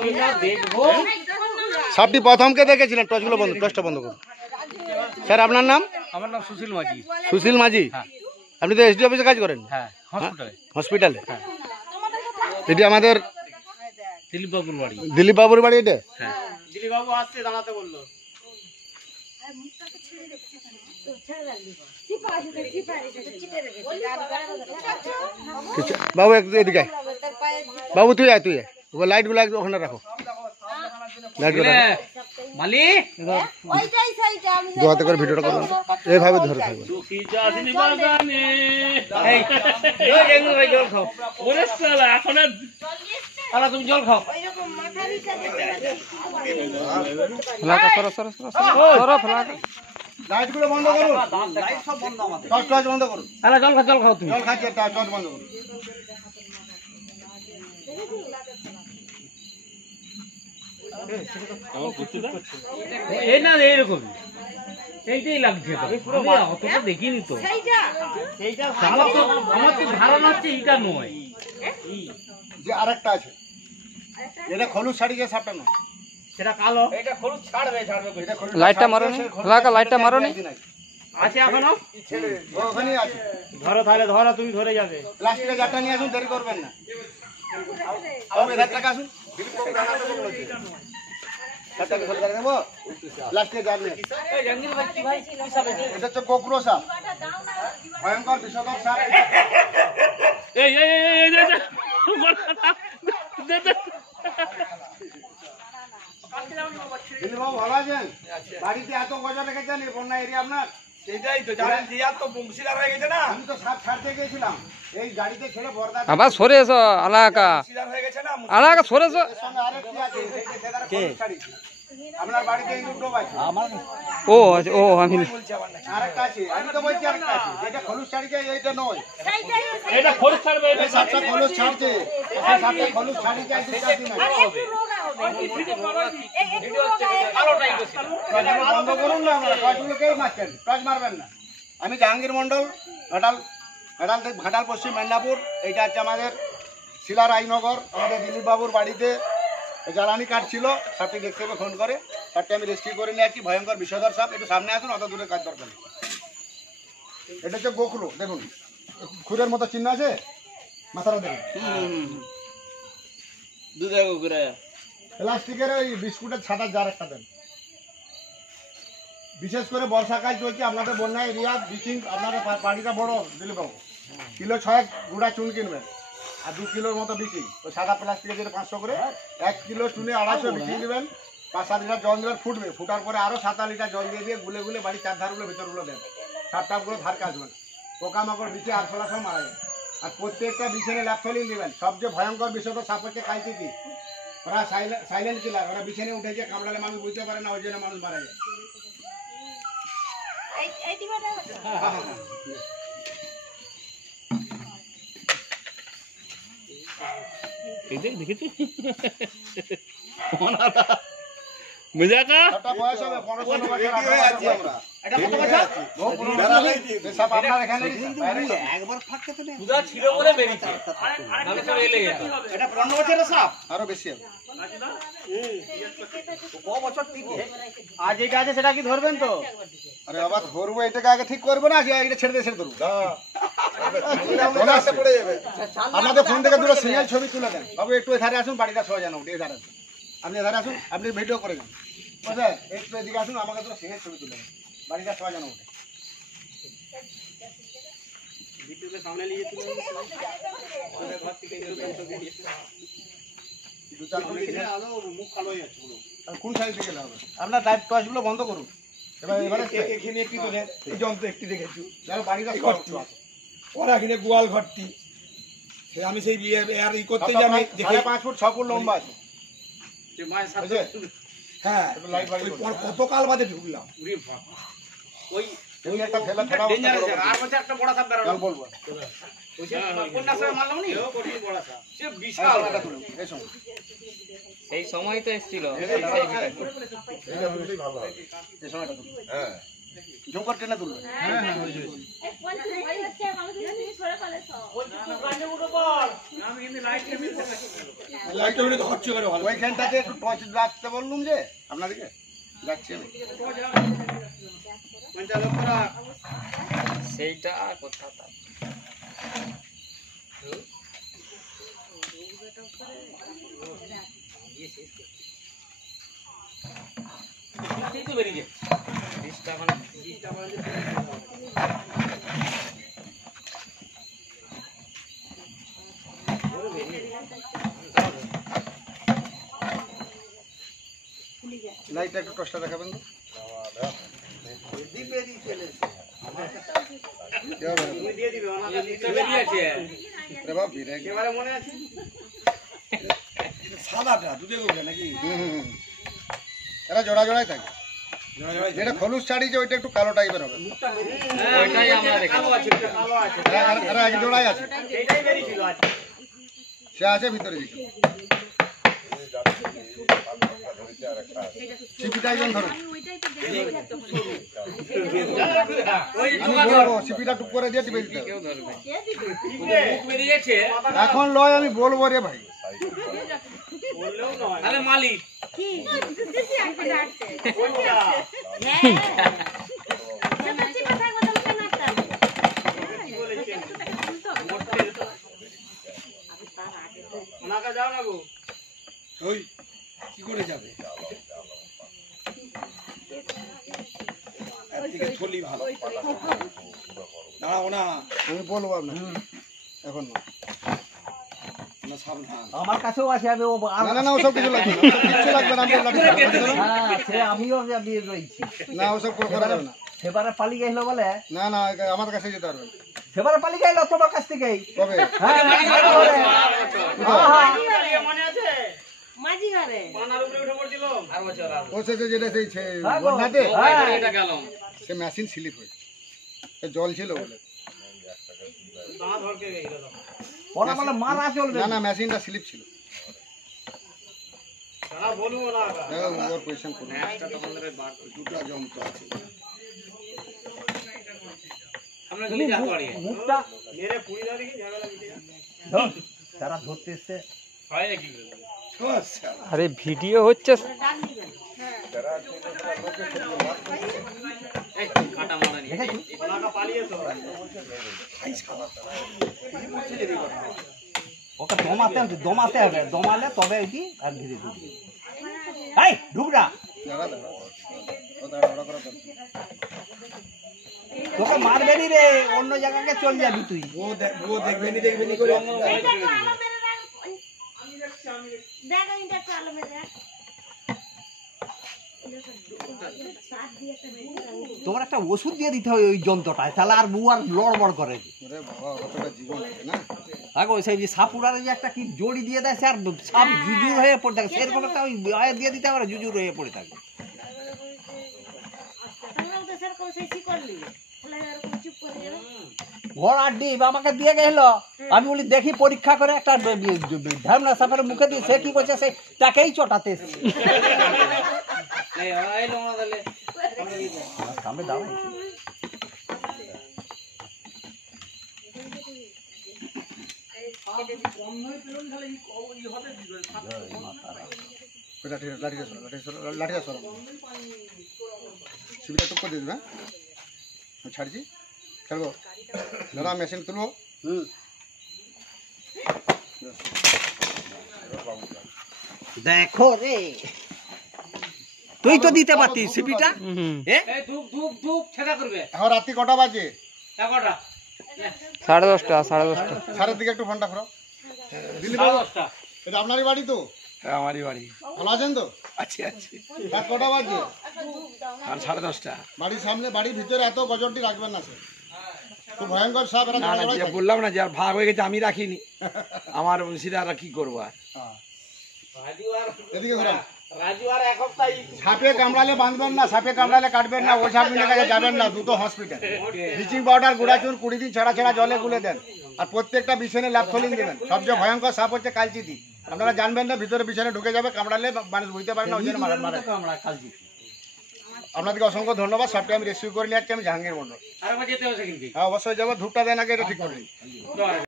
সাপটি প্রথমকে দেখেছিলেন? টর্চগুলো বন্ধ, টর্চটা বন্ধ করুন। স্যার আপনার নাম? আমার নাম সুশীল মাঝি। সুশীল মাঝি? আপনি তো এসডি অফিসে কাজ করেন? হ্যাঁ, হসপিটালে। এটি আমাদের দিলীপ বাবুর বাড়ি। দিলীপ বাবুর বাড়ি এটা? হ্যাঁ। দিলীপ বাবু আসছে, দাঁড়াতে বললো। বাবু একটু এদিকে, বাবু তুই আয়, তুই আয়, লাইট গুলো ওখানে রাখো, লাইট গুলো দু হাতে করে ভিডিওটা করুন, এইভাবে ধরে থাকবেন। তুমি জল খাও। লাইট গুলো বন্ধ করুন, টর্চ বন্ধ করুন। জল খাও তুমি। জল খাচ্ছি, টর্চ বন্ধ করুন। এই না এইরকম এইটাই লাগছে, অতটা দেখিনি তো। আমার তো ধারণা হচ্ছে এইটা নয়, যে আরেকটা আছে, এটা হলুদ শাড়ি যে সাপটা নয়, সেটা কালো। এটা হলুদ ছাড়বে। লাইটটা মারোনি, লাইটটা মারোনি। আছে এখনো? ওখানেই আছে। ধরো তাহলে, ধরো, তুমি ধরে যাবে। প্লাস্টিকের জারটা নিয়ে আসুন, দেরি করবেন না। আসুন, প্লাস্টিকের জার নিয়ে। এটা হচ্ছে কোকরো সাপ, ভয়ঙ্কর বিষধর সাপ। দিলীপবাবু ভালো আছেন? বাড়িতে এত গজা রেখেছেন এই বন্যা এরিয়া আপনার? সেটাই তো জানেন, যে এত বংশীদার হয়ে গেছে না। আমি তো সাপ ছাড়তে গিয়েছিলাম, এই গাড়িতে ছেড়ে বর্দা আবার সরে এসো, আলাকা হয়ে গেছে না। আলাকা সরে এসো। আরেকটি আছে, আপনার বাড়িতে ইঁদুর টোপ আছে। ও আচ্ছা, ও আমি আরেকটা আছে, আমি তো বলছি আরেকটা আছে, যেটা হলুদ শাড়িকে এইটা নয়। এটা খরচ ছাড়বে। এই সাপটা হলুদ ছাড়ছে, এই সাপটা হলুদ শাড়িকে আছে, বন্ধ করুন না, আপনারা টর্চগুলোকেই মারছেন, টর্চ মারবেন না। আমি জাহাঙ্গীর মন্ডল, ঘাটাল পশ্চিম মেদিনীপুর। এইটা হচ্ছে আমাদের শিলা রায়নগর, আমাদের দিলীপ বাবুর বাড়িতে জ্বালানি কাঠ ছিল, সাপটি দেখতে হবে ফোন করে, সাপটি আমি রেস্কিউ করে নিয়ে আসছি। ভয়ঙ্কর বিষধর সাপ, একটু সামনে আসুন, অত দূরে কাজ দরকার নেই। এটা হচ্ছে গোখরো, দেখুন খুরের মতো চিহ্ন আছে, মাথাটা দেখুন। প্লাস্টিকের ওই বিস্কুটের ছাতার জার একটা দেন। বিশেষ করে বর্ষাকাল চলছে, আপনাদের বন্যা এরিয়া, ব্লিচিং, আপনাদের বাড়িটা বড় দিলীপবাবু, কিলো 6 গুঁড়া চুন কিনবেন, আর 2 কিলোর মতো বিচিং, ওই সাদা প্লাস্টিকের যেটা 500 করে, 1 কিলো চুনে 250 বিচিং দেবেন, 5-7 লিটার জল দেবেন, ফুটবে, ফুটার পরে আরও 7 লিটার জল দিয়ে গুলে গুলে বাড়ির চারধারগুলো ভিতরগুলো দেন। সাপটাপগুলো ধার কাটবেন, পোকামাকড় বিছে আরশোলা সব মারা যায়। আর প্রত্যেকটা বিছানে ল্যাপথলিন দেবেন। সবচেয়ে ভয়ঙ্কর বিষয় তো সাপ হচ্ছে কালচিকি, ওরা সাইলেন্ট কিলার, ওরা বিছানে উঠেছে, কামড়ালে মানুষ বুঝতে পারে না, ওই জন্য মানুষ মারা যায়। দেখেছি মজা কা বয়স হবে 15-16 বছর। এটা কত বছর? সব আপনার এখানে একবার ফাটতে তো নেই, দুধা ছিল বলে বেরিয়েছে। নালে তো এলে এটা 15 বছরের সাপ, আরো বেশি হবে। কত বছর টিকে? আর যেটা আছে সেটা কি ধরবেন তো? আরে বাবা ধরবো, এটাকে আগে ঠিক করবো না, এটা ছেড়ে দিয়ে ধরবো। পড়ে যাবে। আপনাদের ফোন থেকে দুটো সিঙ্গেল ছবি তুলে দেন। বাবু একটু এধারে আসুন, বাড়িটা সবাই জানো, এধারে আসুন, আপনি এধারে আসুন, আপনি ভিডিও করে দেন। বুঝলেন? একটু এদিকে আসুন, আমাকে দুটো সিঙ্গেল ছবি তুলে দেন, বাড়িটা সবাই জানো। সামনে নিয়ে তুলে মুখ কালো হয়ে যাচ্ছে। কোন সাইড থেকে গেলে হবে? আপনার লাইট টর্চগুলো বন্ধ করুন। এবারে এখানে একটু দেখেন, এই যন্ত্র একটু দেখেছি, বাড়িটা ওরা এখানে গোয়াল ঘরটি, আমি সেই আর ই করতে যাই, আমি দেখি 5 ফুট 6 ফুট লম্বা আছে। হ্যাঁ, কত কাল বাদে ঢুকলাম। ওই ওই একটা ফেলা ছাড়া আর বলছে একটা বড় সাপ বেরোলো, বলবো সেই সময় তো এসেছিল। হ্যাঁ ঝুঁকর টেনে তুলবে। লাইটটা মানে ধরছে করে ভালো। ওইখানটাতে একটু টর্চ রাখতে বললুম যে আপনাদেরকে, যাচ্ছি আমি। সেইটা কথা লাইটটা একটু টর্চটা দেখাবেন তো। সাদাটা দুধে করবে নাকি? এরা জোড়া জোড়াই থাকে। যেটা খলুস শাড়ি যে ওইটা একটু কালো টাইপের হবে। ওইটাই আমরা দেখি। এরা এক জোড়াই আছে, সে আছে ভিতরে দিকে। সিপিটা একজন ধরুন, আমি বলবো সিপিটা টুক করে দিয়ে টিপে দিতে হবে। এখন লয় আমি বলবো রে ভাই। মালিক ওই কি করে যাবে? এর থেকে থলি ভালো। দাঁড়াও না, আমি বলবো আপনার এখন না। না সাবধান। আমার কাছেও আছে, আমি ও না না না ওসব কিছু লাগবে না, ওসব কিচ্ছু লাগবে না। সে আমিও আমি রয়েছি। না ওসব করে করা যাবে না। সেবারে পালি গেল বলে, না না আমার কাছে যেতে পারবেন। সেবারে পালি গেল তোমার কাছ থেকেই। কবে? হ্যাঁ, ও শেষে যেটা সেই বন্যাতে হ্যাঁ, সে মেশিন স্লিপ হয়েছে, জল ছিল বলে। ওরা বলে মারা চলবে না না মেশিনটা স্লিপ ছিল। ওর পজিশন করুন। দুটো যন্ত্র আছে। মুখটা ধর, তারা ধরতে এসছে। আরে ভিডিও হচ্ছে। ওকে দমাতে হবে, দমাতে হবে, দমালে তবে কি আর ধীরে ধীরে। এই ঢুকরা, দাঁড়া দাঁড়া, ও দাঁড়া দাঁড়া করে দাঁড়া। তোকে মারবে নি রে, অন্য জায়গাকে চল যাবি তুই। ও দেখবে নি করে। তোমার একটা ওষুধ দিয়ে দিতে হবে ওই যন্ত্রটায়, তাহলে আর বউ আর লড়বড় করে। ওরে বাবা, কতটা জীবন থাকে না। দেখো সেই যে সাপুরারে যে একটা কি জড়ি দিয়ে দেয়, সে আর সাপ জুজুর হয়ে পড়ে থাকে, সেরকম একটা ওই দিয়ে দিতে হবে, জুজুর হয়ে পড়ে থাকে। ঘোড়া ডিম আমাকে দিয়ে গেল, আমি বলি দেখি পরীক্ষা করে একটা ঢামনা সাপের মুখে দিয়ে সে কি করছে, সেই তাকেই চটাতে এসছে। সামনে দাও লাঠিটা সরা। সিবিটা টুক করে দিয়ে দেবে। হ্যাঁ ছাড়ছি, ছাড়বো। দাদা মেশিন তুলবো। দেখো রে, তুই তো দিতে পারতিস সিপিটা। এখন রাত্রি কটা বাজে? 10:30 10:30। সারের দিকে একটু ফোনটা করো। দিল্লি বাবু, এটা আপনারই বাড়ি তো? হ্যাঁ আমারই বাড়ি। ভালো আছেন তো? আছি। রাত কটা বাজে? আর 10:30। বাড়ির সামনে, বাড়ির ভিতরে এত গজরটি রাখবেন না স্যার, খুব ভয়ঙ্কর সাপ। এরা না না, জড়াই যে থাকে। বললাম না যে আর ভাগ হয়ে গেছে, আমি রাখিনি। আমার বংশীরা আর কি করবো আর। হ্যাঁ। এদিকে ঘোরান। সাপে কামড়ালে বাঁধবেন না, সাপে কামড়ালে কাটবেন না, ওই সাপের কাছে যাবেন না, দুটো হসপিটাল। ব্লিচিং পাউডার গুঁড়াচুন 20 দিন ছাড়া ছাড়া জলে গুলে দেন, আর প্রত্যেকটা বিছানে ল্যাপথলিন দেবেন। সবচেয়ে ভয়ঙ্কর সাপ হচ্ছে কালচিতি। আপনারা জানবেন না, ভিতরে বিছানে ঢুকে যাবে, কামড়ালে মানুষ বুঝতে পারে না, ওই জন্য মারা। আপনাদেরকে অসংখ্য ধন্যবাদ। সাপটা আমি রেস্কিউ করে নিয়ে যাচ্ছি, আমি জাহাঙ্গীর মন্ডল। হ্যাঁ অবশ্যই যাবো, ধূপটা দেন আগে, এটা ঠিক করে নিই।